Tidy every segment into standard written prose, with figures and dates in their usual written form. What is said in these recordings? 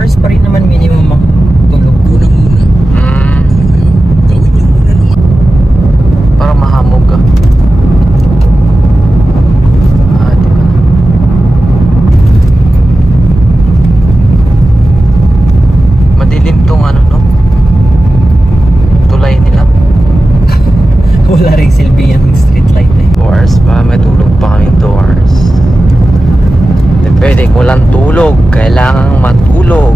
hours pa rin naman minimum ang tulog. Una muna. Gawin nyo muna naman. Parang mahamog ka. Di ba? Madilim tong ano, no? Tulay nila. Wala rin silbi yung street light eh. 2 hours pa, may tulog pa kami 2 hours. Pwede walang tulog, kailangang matulog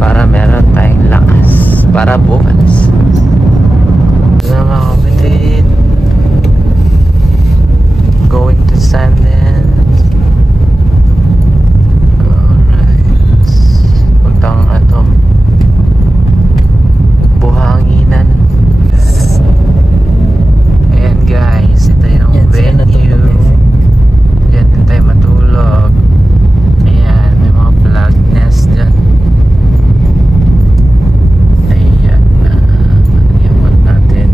para meron tayong lakas para bukas. Ito na mga kapatid, going to Sundance. Alright, puntang ato Buhanginan. Ayan guys, ito yung venue. Diyan din tayo matulog. Ayan, may mga flag nest dyan. Ayan na. Iwan natin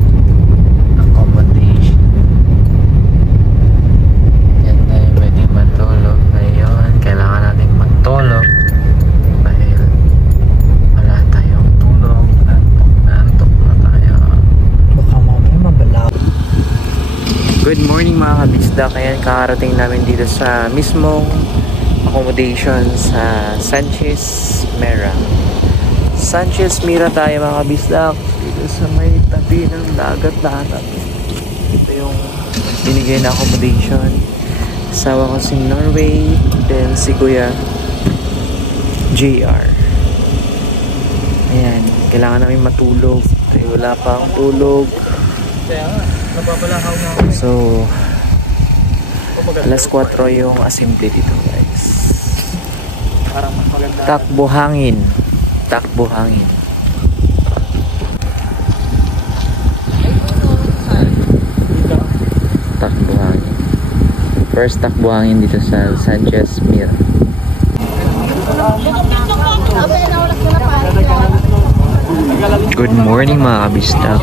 accommodation. Diyan tayo pwede matulog ngayon. Kailangan natin matulog dahil wala tayong tulog. Nantok na tayo. Baka mamaya mabalaw. Good morning mga kabisda. Kaya kakarating namin dito sa mismong accommodation sa Sanchez Mira. Sanchez Mira tayo mga kabisda. Dito sa may tabi ng dagat. Ito yung binigay na accommodation. Asawa ko si Norway. Then si Kuya JR. Ayan. Kailangan namin matulog. Dahil wala pa akong tulog. So alas 4 yung assembly dito guys. Takbo hangin. Takbo hangin. Takbo hangin. First takbo hangin dito sa Sanchez Mira. Good morning mga kabistak.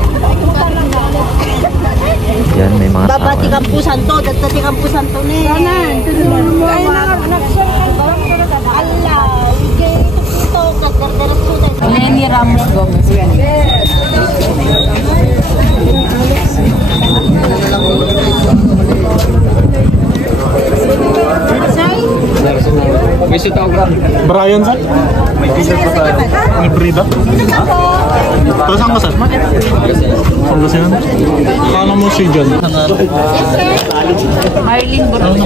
Yan, may mga tao. Babati kampusan to, dati kampusan to ni. Kanan, ay Allah, ito kasardaras ko dahil. Lenny Ramos Gomez. Visit ako ka. Brian sir? May t-shirt pa tayo. May Brida? Ito saan ka sir? Saan ka sir? Kala mo si John? Marlene Borges.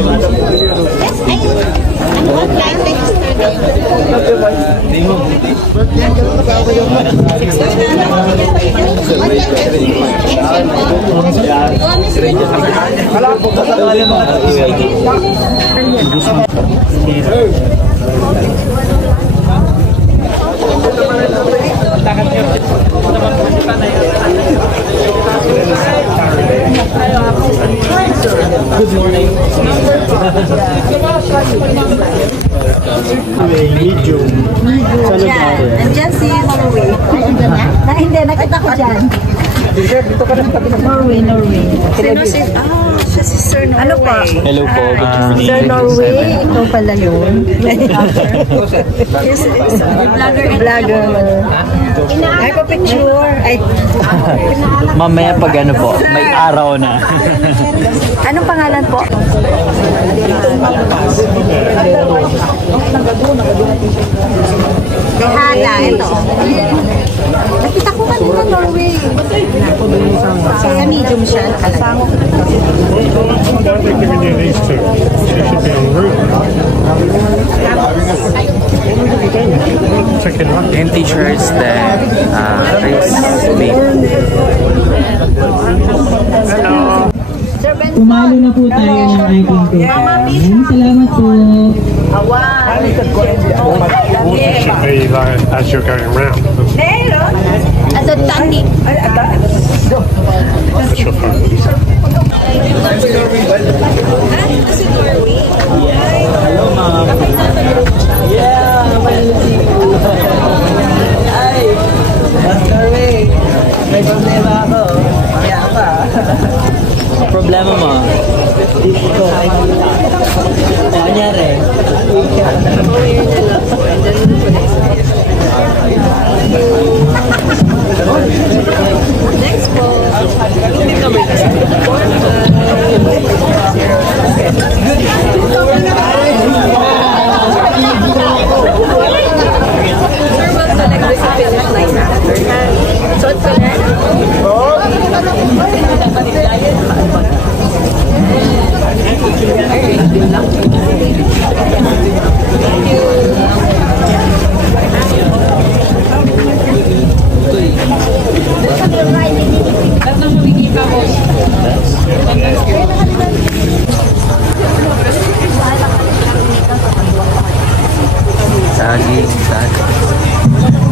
Good morning. Medium. Nandiyan si Norway. Hindi, nakita ko dyan. Norway. Sino si... siya si Sir Norway. Ano pa? Hello po. Sir Norway, ikaw pala yun. Vlogger. Ay, pa-picture. Ay. Mamaya pag ano po, may araw na. Anong pangalan po? Hana, ito. Nakita ko kanina Norway. Sa medium siya. And t-shirts that race beef. Umalo na po tayo ng ating token. Salamat po. Should be like as you're going around. As a tani. What's your phone? Hello ma'am. Yeah, ay, Norway. May problema ako. Kaya pa. Problema mo? Dito. Ano nangyari?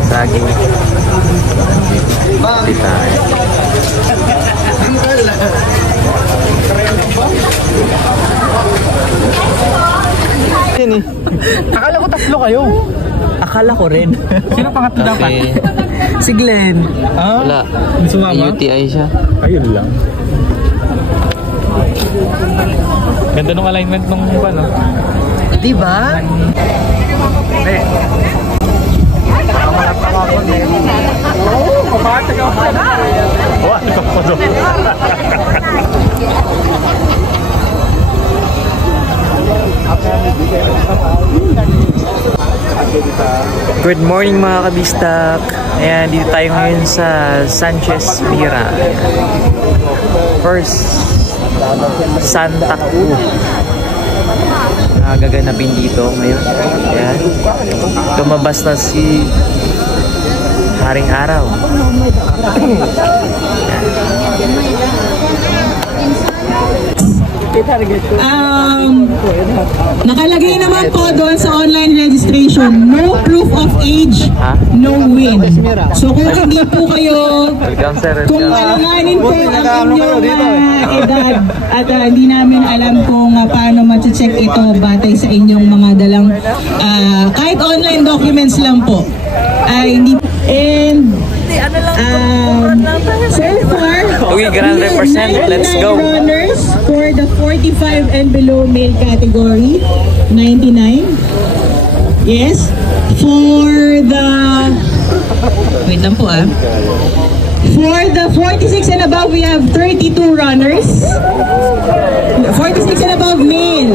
Saging. Titahe. Yan eh. Akala ko tatlo kayo. Akala ko rin. Sino pangatlo dapat? Si Glenn. Ah? Wala. Sumama? UTI siya. Ayun lang. Ganda nung alignment nung ano. Diba? Good morning mga kabistak. Ayan, dito tayo ngayon sa Sanchez Mira. First, Santa Cruz. Gaganapin dito ngayon. Ayan. Lumabas na si Haring Araw. Nakalagay naman po doon sa online registration, no proof of age, no win. So kung hindi po kayo, kung alanganin po ang inyong edad at hindi namin alam kung paano ma-check ito batay sa inyong mga dalang kahit online documents lang po. Hindi and so far, we can represent. Let's go. Runners for the 45 and below male category, 99. Yes. For the wait lang po For the 46 and above, we have 32 runners. 46 and above male,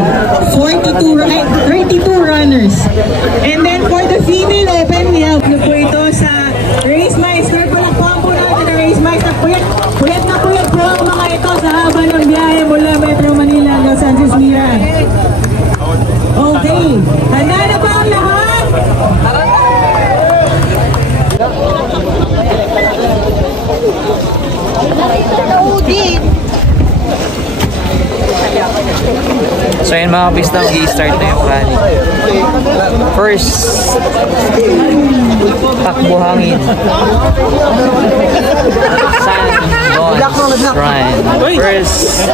32 runners. And then for the female open, we have po ito sa Race Meister. Palakpakan po natin na Race Meister. Puyat na puyat po ang mga ito sa haba ng biyahe mula Metro Manila hanggang Sanchez Mira. Okay. Handa na ba ang lahat? So yun mga kabistak, i-start na yung rally. First, takbo hangin. Sandons Run. First,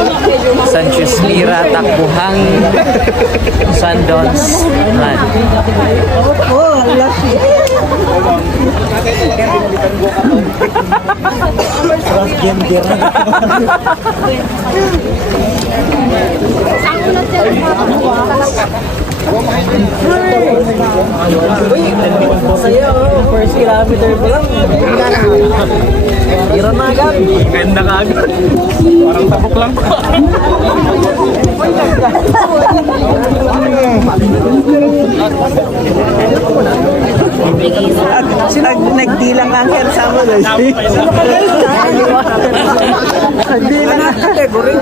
Sanchez Mira, takbo hangin. Sandons Run. Transgender. Saya, first kilometer pa lang. Ira na agad. Ganda ka agad. Parang tapok lang. Nagdilang ang kasama na siya. Nagdilang ang kategory.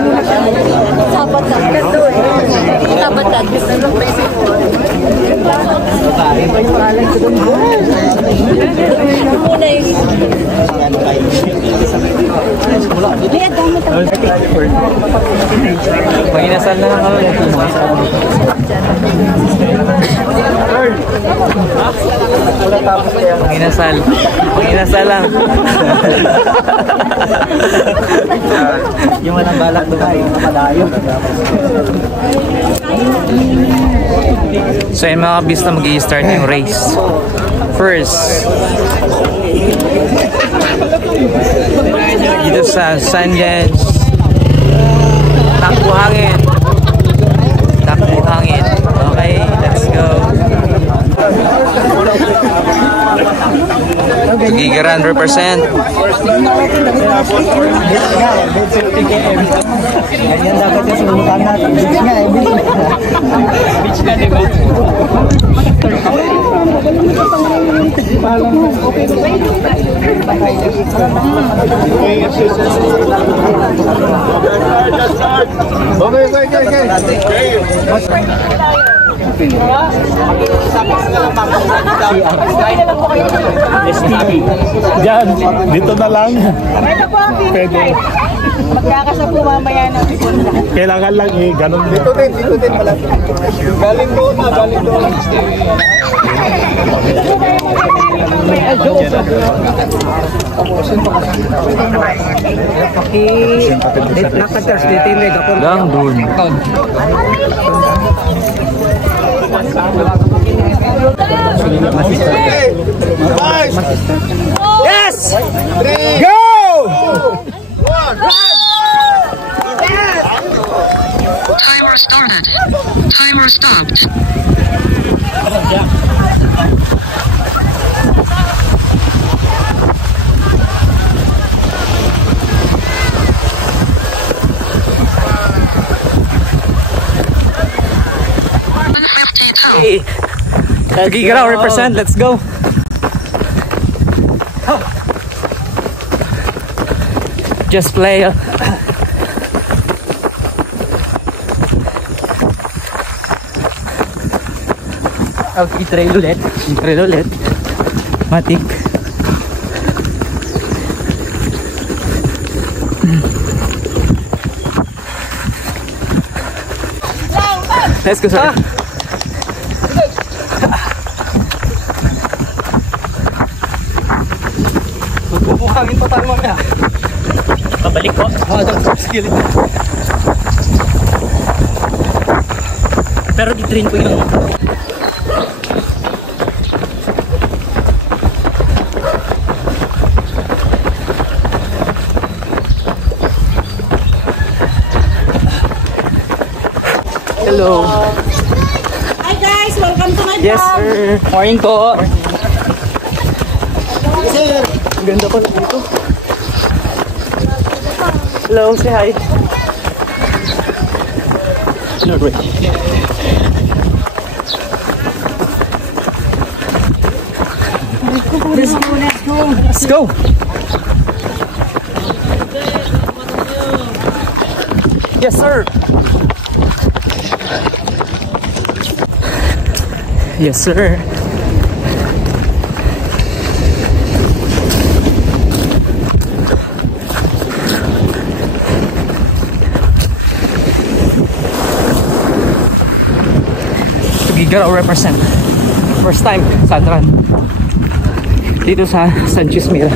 Sabat-sabat. Maginasal na lang kami. Maginasal lang. Yung walang balak doon ay padayo. So yun mga kabis na mag-i-start na yung race. First, dito sa Sanchez, takbo hangin. Okay, let's go. Gigaran represent. Ganyan dapat yung sinubukan natin. Beach nga eh. Beach ka, diba? STV. Diyan, dito na lang. Ito po ang Pwede. magkakasap po mamaya na. Kailangan lang eh, ganun. Dito din pala. Galing doon. Lang dun. Yes! Go! Timer started. Timer stopped. Hey. Gigaraw represent, let's go. Just play. I-trail ulit. I-trail ulit. Matik. Let's go, sir. Bubukangin pa tayo mamaya. Pabalik po. Skill. Pero di-train ko yun. Hello. Hi guys, welcome to my vlog. Yes, sir. Morning po. Sir. Ang ganda pa dito. Hello, say hi. No, wait. Let's go, let's go. Let's go. Yes, sir. Yes, sir. Gigaraw represent. First time sa Adran. Dito sa Sanchez Mira.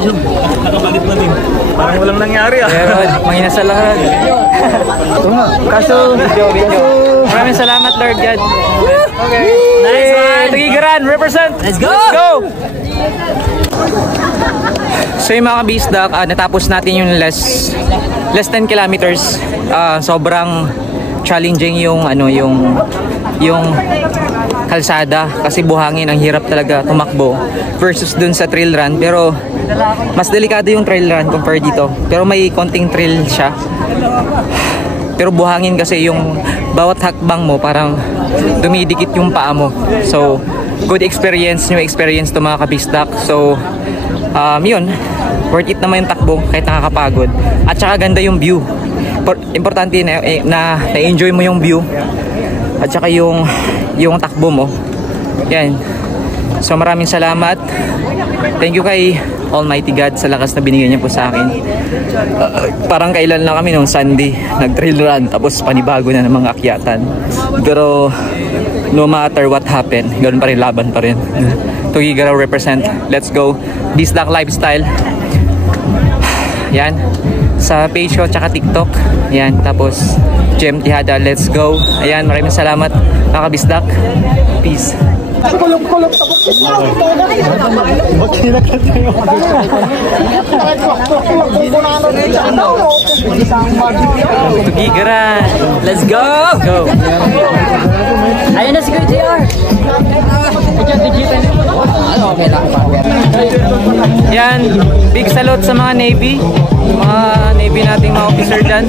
Nakabalik na din. Parang walang nangyari ah. Pero mahina sa lahat. Kaso, maraming salamat Lord God. Okay. Nice one. Tagigaran, represent. Let's go. Let's go. So yung mga kabisdak, natapos natin yung less 10 kilometers. Sobrang challenging yung yung kalsada kasi buhangin, ang hirap talaga tumakbo versus dun sa trail run. Pero mas delikado yung trail run compared dito, pero may konting trail siya, pero buhangin kasi yung bawat hakbang mo parang dumidikit yung paa mo. So good experience, new experience to mga kabisdak. So yun, worth it naman yung takbo kahit nakakapagod, at saka ganda yung view. Importante na na-enjoy mo yung view at saka yung takbo mo. Yan. So maraming salamat. Thank you kay Almighty God sa lakas na binigay niya po sa akin. Parang kailan lang kami nung Sunday nag-trail run, tapos panibago na ng mga akyatan. Pero no matter what happened, ganoon pa rin, laban pa rin. Tugigaraw represent. Let's go. Bisdak Lifestyle. Yan. Sa page ko tsaka TikTok. Yan. Tapos GM Tihada. Let's go. Ayan. Maraming salamat mga kabisdak. Peace. Kulog-kulog tapos. Okay na kasi yung Tugigaran. Let's go! Go! Ayun na si Kuya JR. Yan, big salute sa mga Navy. Mga Navy nating mga officer dyan.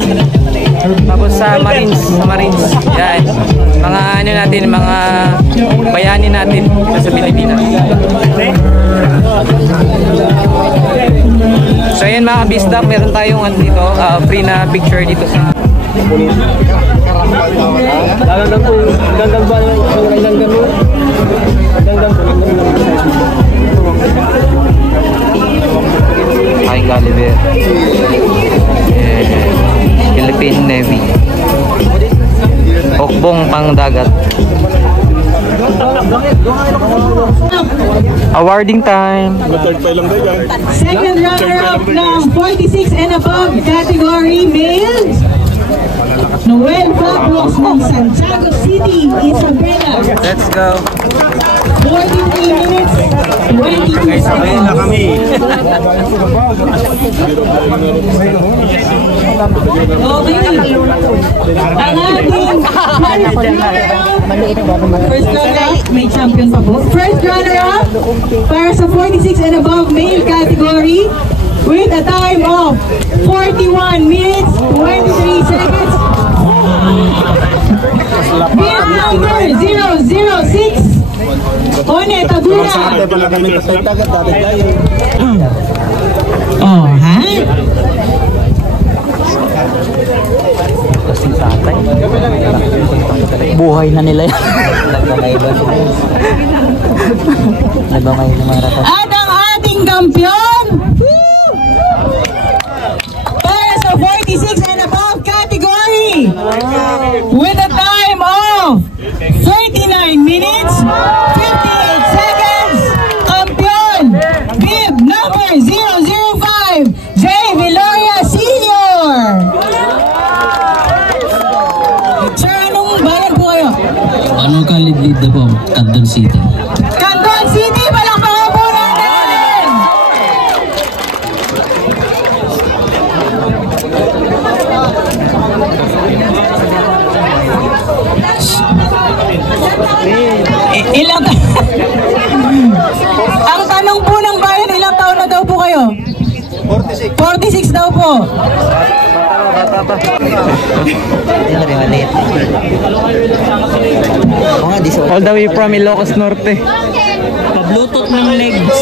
Tapos sa Marines. Yan. Mga ano natin, mga bayani natin dito sa Pilipinas. So yan mga kabisdak, meron tayong dito, free na picture dito sa Gagandang po. Gagandang ba? Gagandang mo? Gagandang po. Aking Gulliver. Philippine Navy. Okbong pang dagat. Awarding time. Second runner-up ng 46 and above category male, Noel Fabros ng Santiago City, Isabela. Let's go. 43 minutes, 22 seconds. Okay. Ang ating first runner-up, may champion pa po. First runner-up para sa 46 and above male category with a time of 41 minutes, 23 seconds. Bill number 006. One, Tagura. Oh, ha? Kasi tatay. Buhay na nila yan. Nagmamay ng mga ratas. At ang ating kampiyon para sa 46 and above category with a time of 39 minutes, 58 seconds, kampiyon, bib number 005, J. Viloria Sr. Sir, anong bayan po kayo? Anong kalidlid na po? Canton City. Canton City, palakpakan po natin! Ilang ang tanong po ng bayan, ilang taon na daw po kayo? 46 daw po. All the way from Ilocos Norte. Pa-bluetooth ng legs.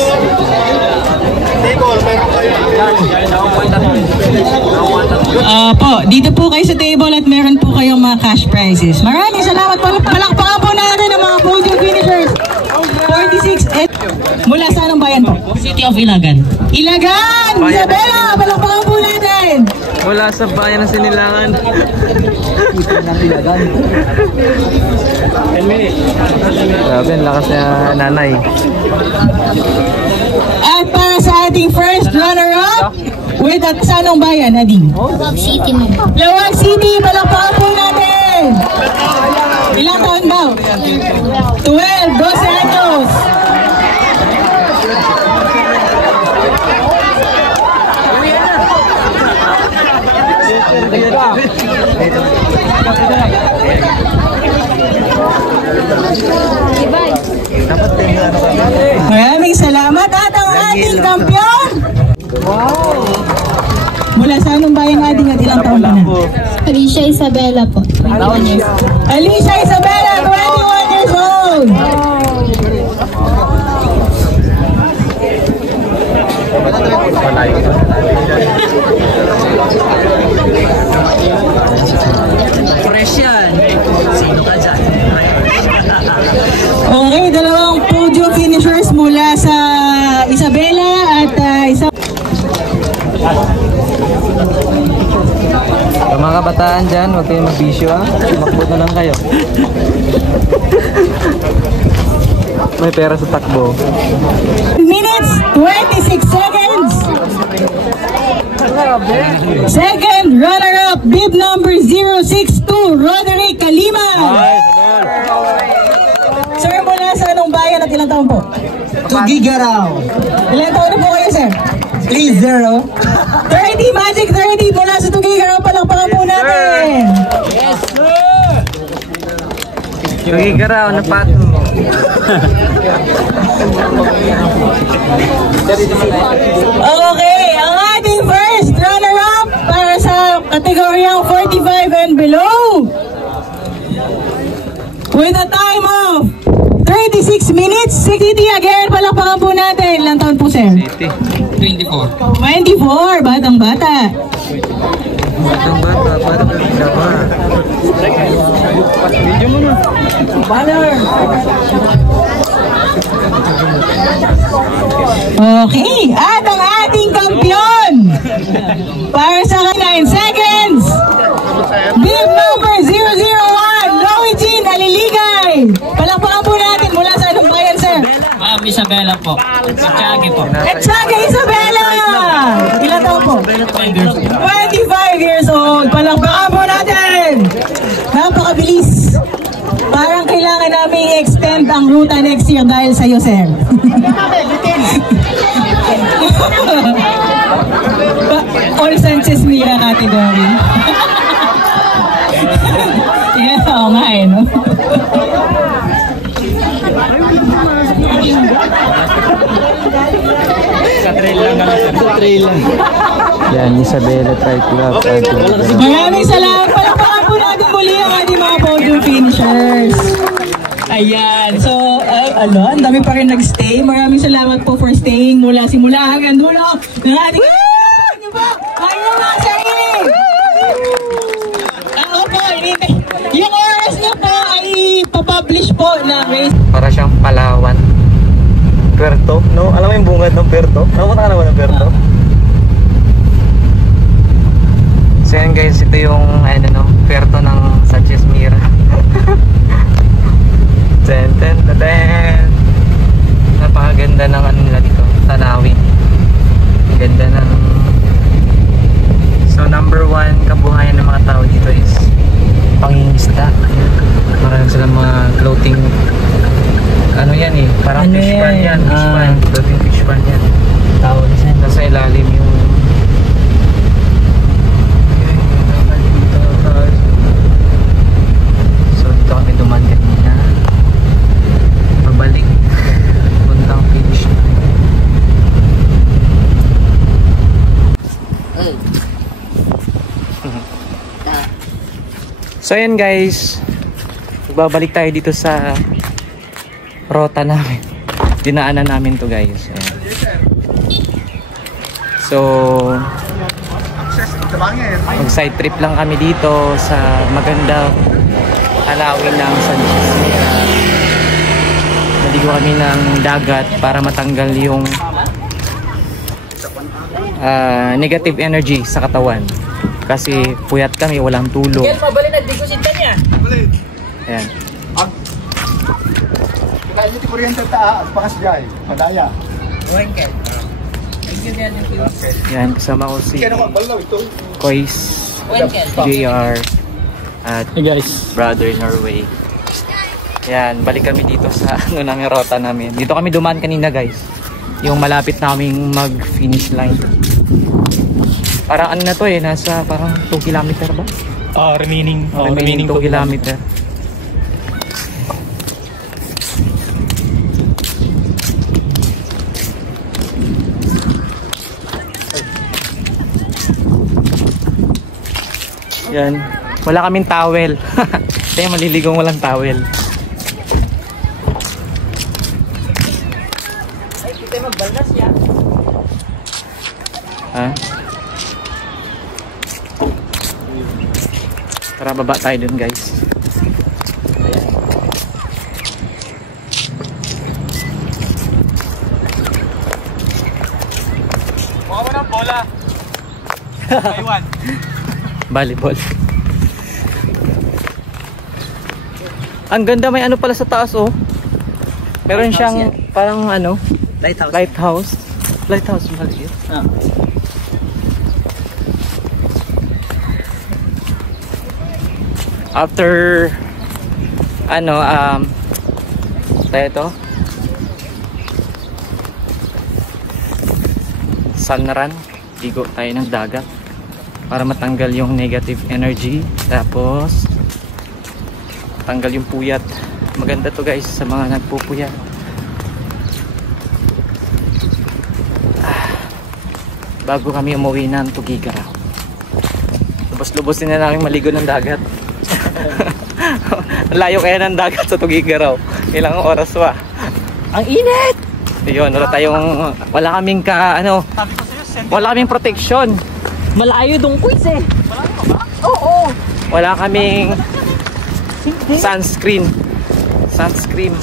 Po, dito po kayo sa table at meron po kayong mga cash prizes. Maraming salamat po. Palakpakan po natin ang mga podium finishers. 46 at mula sa anong bayan po? City of Ilagan. Ilagan! Isabela! Palakpakan po natin! Wala sa bayan ng Sinilangan. Grabe, ang lakas na nanay. At para sa ating first runner-up, with at sa anong bayan, Ading? Lawag City mo. Lawag City! Palakpakan po natin! Ilang taon daw? 12 años! Maraming salamat at ang ating kampiyon! Wow! Mula sa anong bayan ating at ilang taon ka na? Alicia Isabela po. Alicia Isabela, 21 years old! Presyan. Sino ka dyan? Okay, dalawang podium finishers mula sa Isabela at Mga kabataan dyan, huwag kayong magbisyo ha. Makbot na lang kayo. May pera sa takbo. minutes, 26 seconds. Second runner-up, bib number 062, Roderick Kalima. Sir, mula sa anong bayan? taon po? Tugigaraw. Ilan taon na po kayo, sir? 3-0. 30, Magic 30 mula sa Tugigaraw. Palakpakan po natin. Tugigaraw, napato mo. Okay, ang ating first runner-up para sa kategoryang 45 and below. With a time of 36 minutes. City again, palakpakan po natin. Ilang taon po, sir? 24. 24, batang-bata. Okay, at ang ating kampiyon para sa 9 seconds, bib number 001, Lowy Jean Aliligay. Palakpakan po natin mula sa anong bayan, sir? Ma'am Isabela po. Pagkagi po. Etsaga Isabela! Ilan taon po? 25 years old. Palakpakan po natin! Napakabilis. Parang kailangan namin i-extend ang ruta next year dahil sa'yo, sir. All Sanchez Mira category. Yeah, oo nga eh, no? Sa trail lang naman. Sa trail lang. Yan, Isabela Trail Club. Maraming salamat. Palakpakan po natin muli ang ating mga podium finishers. Ayan. So, ang dami pa rin nag-stay. Maraming salamat po for staying mula simula hanggang dulo ng ating... Ano ba? Ano ba, Sherry? Ako po, yung oras na po ay papublish po na race. Para siyang Palawan. Puerto, no? Alam mo yung bungad ng Puerto? Napunta ka naman ng Puerto? So yan guys, ito yung Puerto ng Sanchez Mira. Ten. Napakaganda ng nila dito, tanawin. Ganda ng... So number 1 kabuhayan ng mga tao dito is pangingisda. Marami silang mga floating, ano yan eh, parang Ano fish pan yan? yan, fish pan, floating fish pan yan. Tawag siya. Nasa ilalim yung so dito kami duman kanina, pabalik puntang finish. So ayan guys, magbabalik tayo dito sa rota namin, dinaanan namin to guys. Ayan. So mag side trip lang kami dito sa magandang tanawin ng Sanchez Mira. Naligo kami ng dagat para matanggal yung negative energy sa katawan kasi puyat kami, walang tulog. Ayan. Kaya yung kuryente taas, pakas dyan, madaya. Yan, kasama ko si Kois, JR, at Hey guys. Brother Norway. Yan, balik kami dito sa namin rota namin. Dito kami dumaan kanina guys, yung malapit naming mag-finish line. Parang ano na to eh, nasa parang 2 kilometer ba? Remaining 2 kilometer. Yan. Wala kaming towel. Kaya maliligong walang towel. Ay, kita magbaldas yan. Ha? Tara, baba tayo dun guys. Mukha mo ng bola. Taiwan. Volleyball. Ang ganda, may ano pala sa taas oh. Meron siyang parang ano, lighthouse. Lighthouse maliit. After ano tayo to Sunrun. Ligo tayo ng dagat para matanggal yung negative energy, tapos tanggal yung puyat. Maganda to guys sa mga nagpupuyat. Bago kami umuwi ng Tugigaraw, lubos-lubos din na namin maligo ng dagat. Layo kaya ng dagat sa Tugigaraw. Ilang oras pa. Ang init! Yun, wala kaming wala kaming protection. Malayo dong quiz eh. Oo. Wala kaming sunscreen.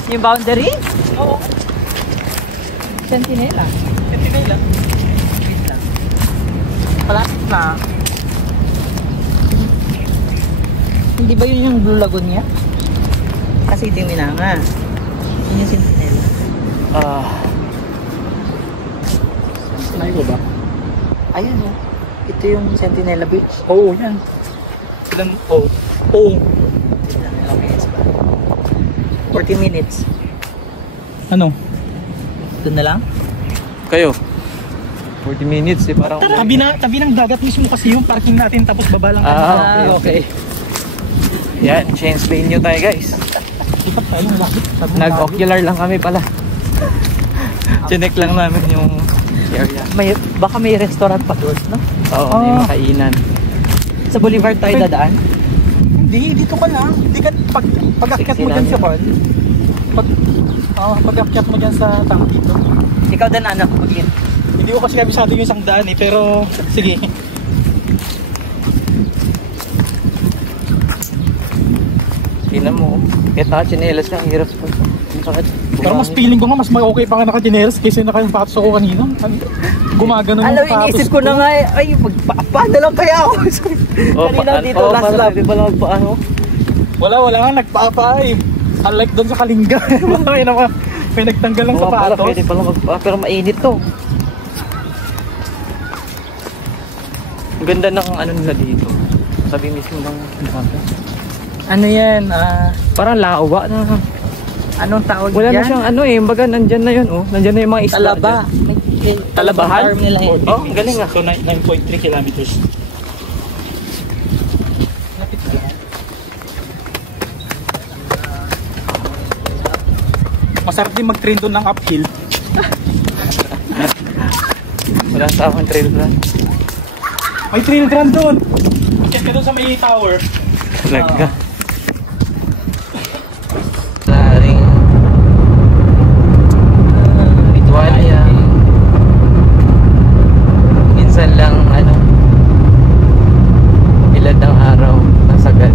Yung boundary? Oo. Sentinela. Wait lang. Palapit na. Hindi ba yun yung Blue Lagoon niya? Kasi ito yung Minanga. Yun yung Sentinela. Sinabi ko ba? Ayan o. Ito yung Sentinela Beach. Oo, yan. Ilan? Oo. 40 minutes. Ano? Doon na lang? Kayo? 40 minutes eh, parang... Tabi ng dagat mismo kasi yung parking natin, tapos baba lang. Okay. Yan, change lane nyo tayo guys. Nag-ocular lang kami pala. Chinek lang namin yung area. Baka may restaurant pa doon, no? Oo, may makainan. Sa Boulevard tayo dadaan? Hindi, dito ka lang. Hindi ka, pag-akyat mo dyan sa Juan. Pag-akyat mo dyan sa tank dito. Ikaw din anak, mag-in. Hindi ko kasi kabisado yung isang daan eh, pero sige. Tingnan mo. Kaya taka chinelas ka, ang hirap pa. Pero mas feeling ko nga, mas okay pa nga naka-generous kaysa naka-patos ako kanina. Gumagano yung Alam, patos iniisip ko na nga eh, ay, paano lang kaya ako? Kanina dito, last lap. Di ba lang magpaano? Wala nga, nagpaapa eh. Unlike doon sa Kalinga. may nagtanggal lang sa patos. Pwede pa lang magpaa, pero mainit to. Ang ganda ng ano nila dito. Sabi mismo ng campus. Ano yan? Parang lawa na. Anong tawag Wala yan? na siyang ano eh, baga nandyan na yun oh. Nandyan na yung mga isla. Talaba. Talabahan? Farm nila yun. Oh, galing ah. So 9.3 kilometers. Lapit ka lang. Masarap din mag-train doon ng uphill. Wala sa akong trail run. May trail run doon! Bakit ka doon sa may tower? Talaga. Laring. Itualya. Minsan lang ano. Ilad ng araw. Nasagad.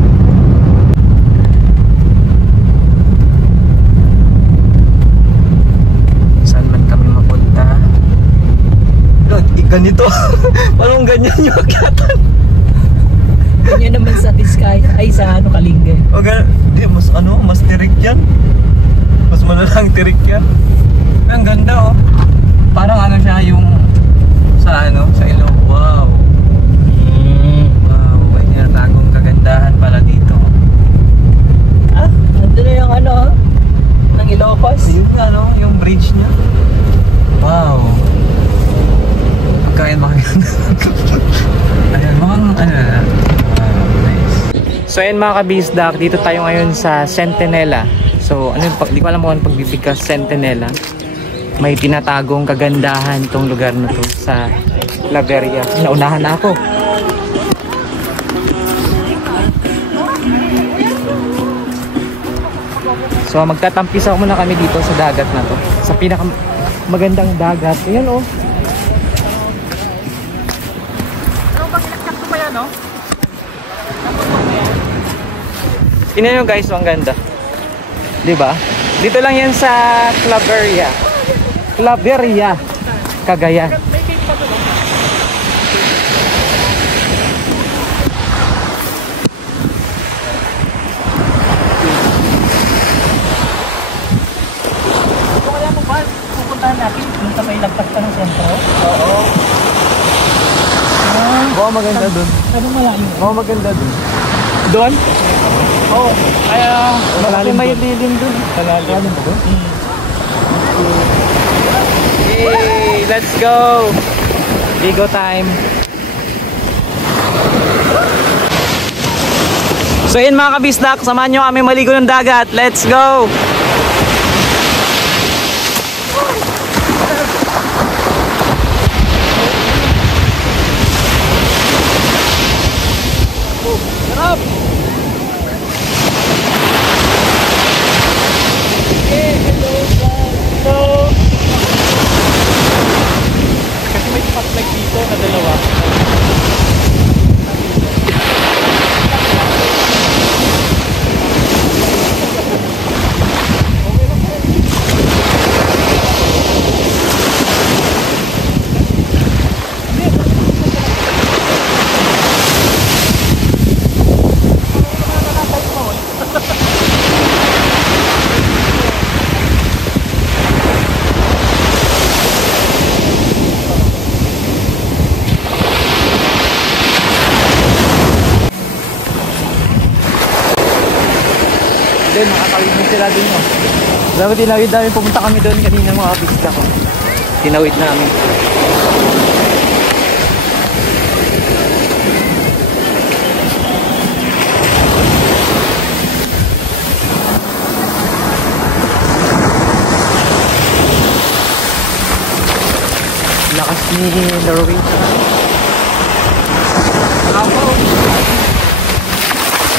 Saan man kami mapunta. Lord, ganito. Parang ganyan yung akyatan. Ganyan naman sa Vizcaya, ay sa ano, Kalinga. Di, mas tirik yan. Mas malalang tirik yan. Ang ganda oh. Parang ano siya yung sa ilong. Wow. Wow, may tinatagong kagandahan pala dito. Nandun na yung ng Ilocos. Yung yung bridge niya. Wow. Pagkain makaganda. Ayan, nice. So ayan mga kabisdak, dito tayo ngayon sa Sentinela. So di ko alam kung ano pagbibigkas Sentinela. May tinatagong kagandahan tong lugar na to sa Claveria. Naunahan na ako. So magtatampisa muna kami dito sa dagat na to. Sa pinaka magandang dagat. Ayan oh. Tingnan nyo guys, ang ganda. Diba? Dito lang yan sa Claveria. Claveria, Cagayan. Kaya mo ba, pupuntahan natin dun sa may lagpas pa ng sentro? Oo. Oo, maganda dun. Ano malayo? Oo, maganda dun. Doon? Oo. Kaya, malalim may dun. lilim dun. Malalim ba doon? Yay! Let's go! Ligo time. So yun mga kabisdak, samahan nyo kami maligo ng dagat. Let's go! Kasi may spotlight dito na dalawa. Doon, makakawid mo sila doon. Dapat tinawid namin, pumunta kami doon kanina mga kabisdak ko. Tinawid namin. Lakas ni Norway. Ako.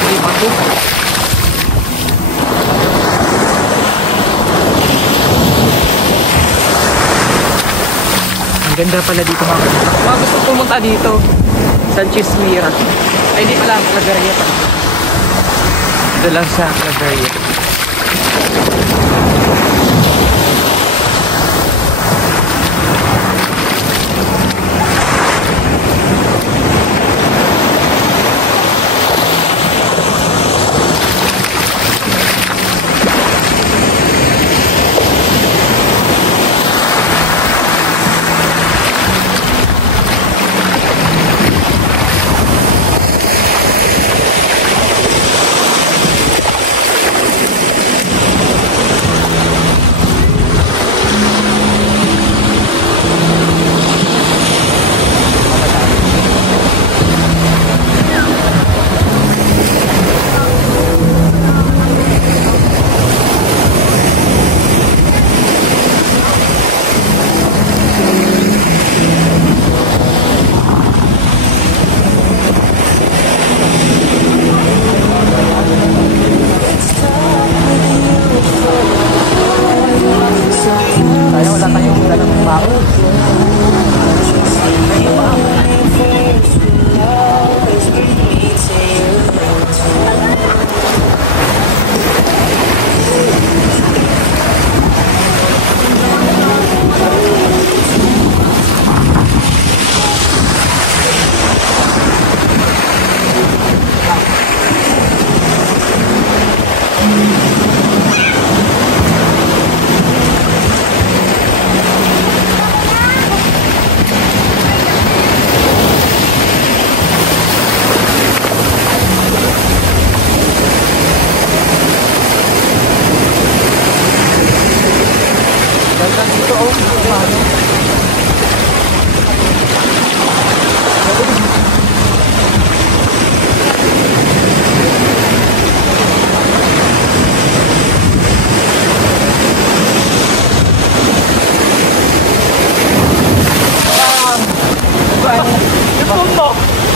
Hindi ba ito? Ang ganda pala dito mga kabisdak. Mga gusto pumunta dito. Sanchez Mira. Ay di pala, Claveria pa. Ito lang sa Claveria.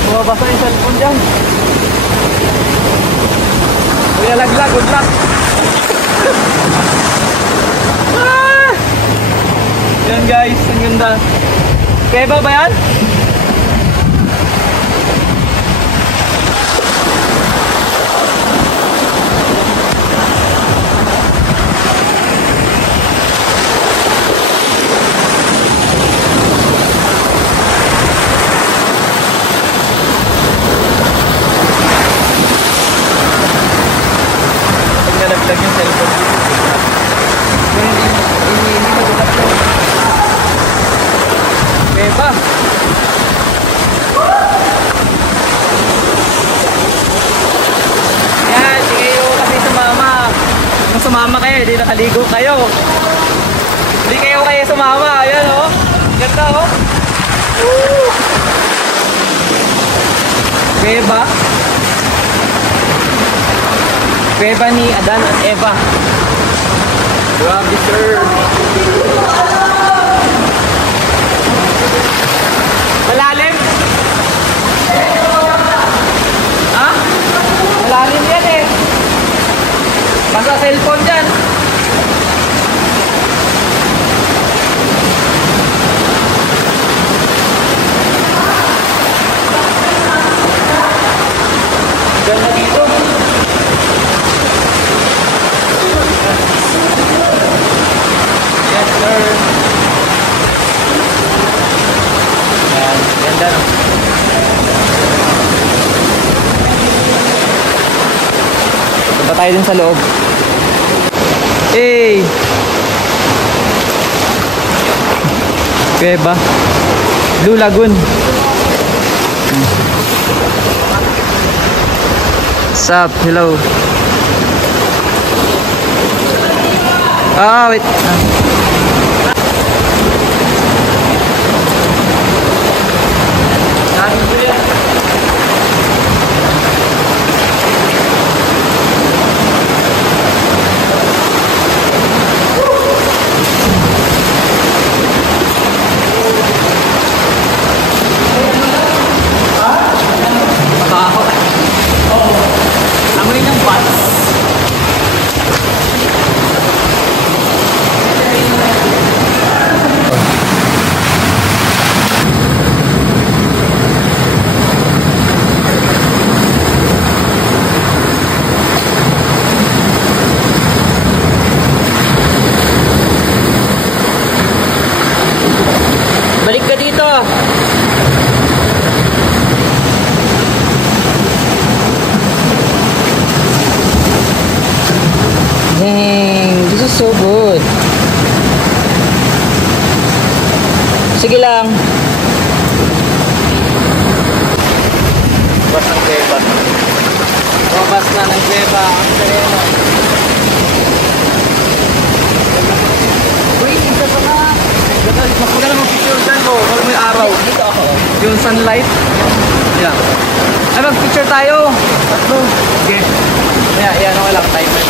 Bumabasa yung cellphone dyan. Kuya laglag, good luck. Yan guys, ang ganda. Kaya ba yan? Nalaglag yung cellphone. Hindi magulat yun. Kaya ba? Yan, di kayo kasi sumama. Kung sumama kayo, di nakaligo kayo. Hindi kayo sumama. Ayan oh. Ganda oh. Kuweba. Kuweba ni Adan at Eva. Grabe, sir. Malalim? Ha? Malalim yan eh. Basta cellphone dyan. Ganda dito. Yes, sir. Yan, ganda no. Punta tayo din sa loob. Hey! Kuweba. Blue Lagoon. Sup? Hello. Ah, wait. Amoy ng bats. Balik ka dito. Dang, this is so good. Sige lang. Bas ng Kuweba. Bas na ng Kuweba. Ang sereno. Wait, isa pa nga. Mas maganda ng picture dyan ko. Pag may araw. Dito ako. Yung sunlight. Yeah. Ay, mag-picture tayo. Tatlo. Okay. Yan, okay lang. Timer.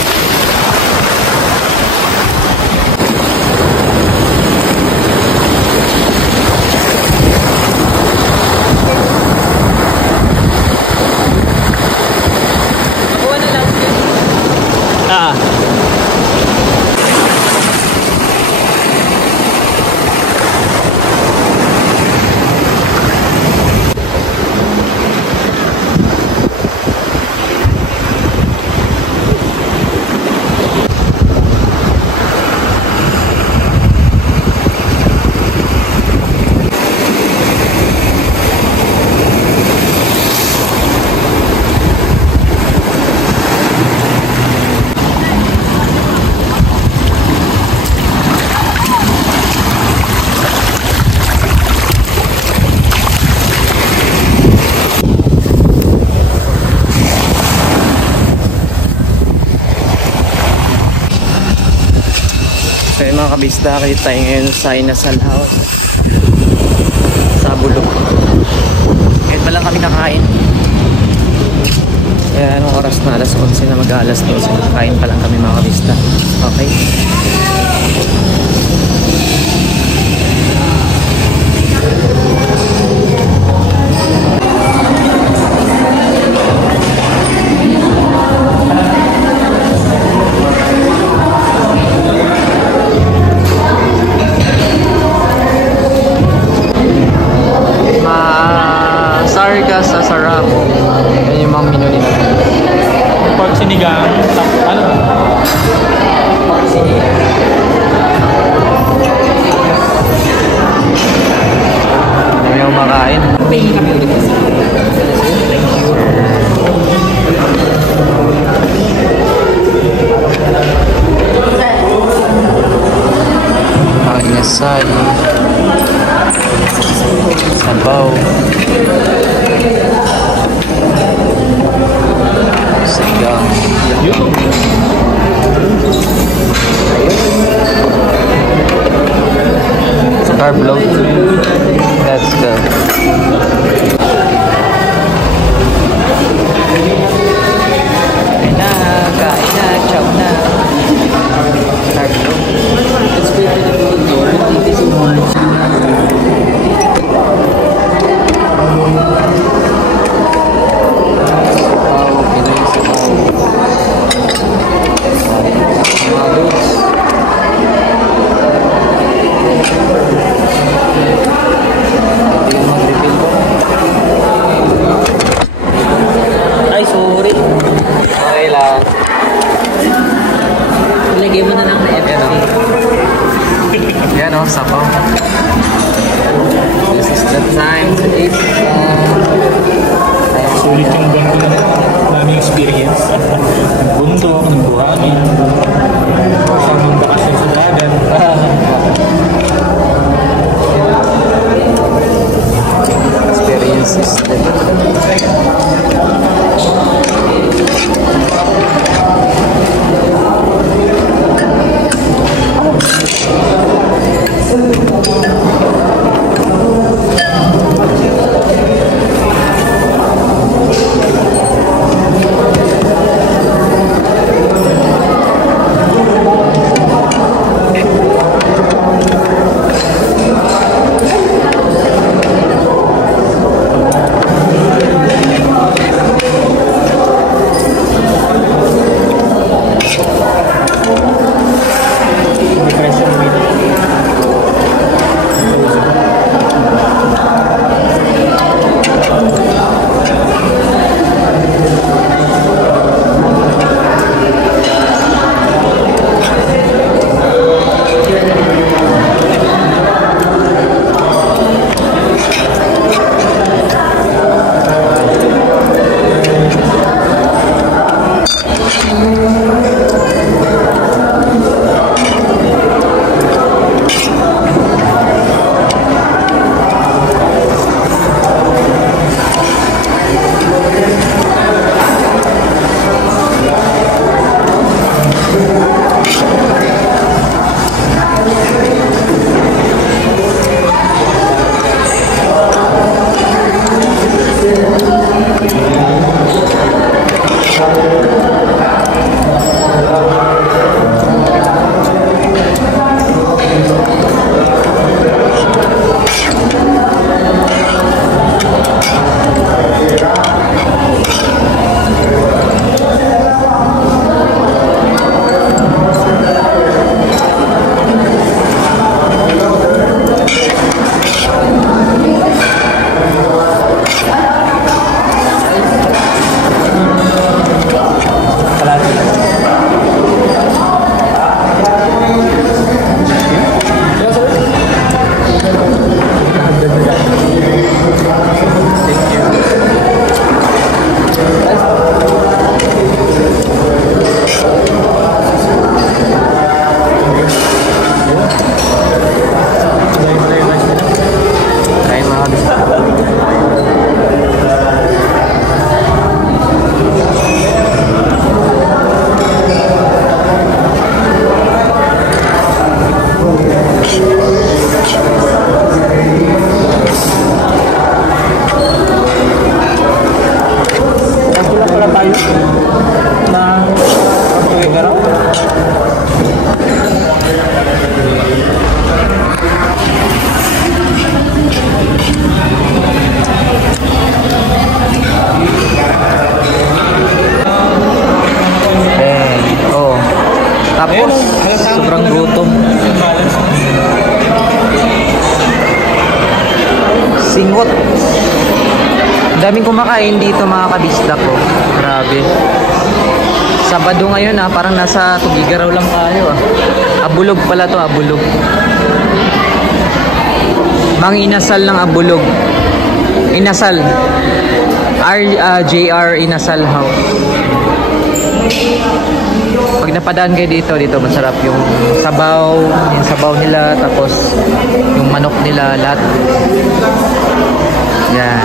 So yun mga kabisda, kayo tayo ngayon sa Inasal House sa Bulok. Ngayon pa lang kami kakain. Kaya anong oras na? Alas 11 na mag-alas 12. Kakain pa lang kami mga kabisda. Okay. Sa sarap. Yan yung mga menu nila. Pork sinigang. Ano? Pork sinigang. Lagyan mo na lang na FC. Yan o, sabaw. This is the time to eat. Sulit yung ganito na daming experience. Nagbundok, nagbuhangin. Kasama bakasyon sa dagat. Experiences din. Sobrang gutom. Singot. Daming kumakain dito mga kabisda ko. Grabe. Sabado ngayon parang nasa Tugigaraw lang tayo Abulog pala to, Abulog. Mang Inasal ng Abulog. Inasal. JR Inasal House. Pag napadaan kayo dito masarap yung sabaw nila, tapos yung manok nila, lahat. Yan.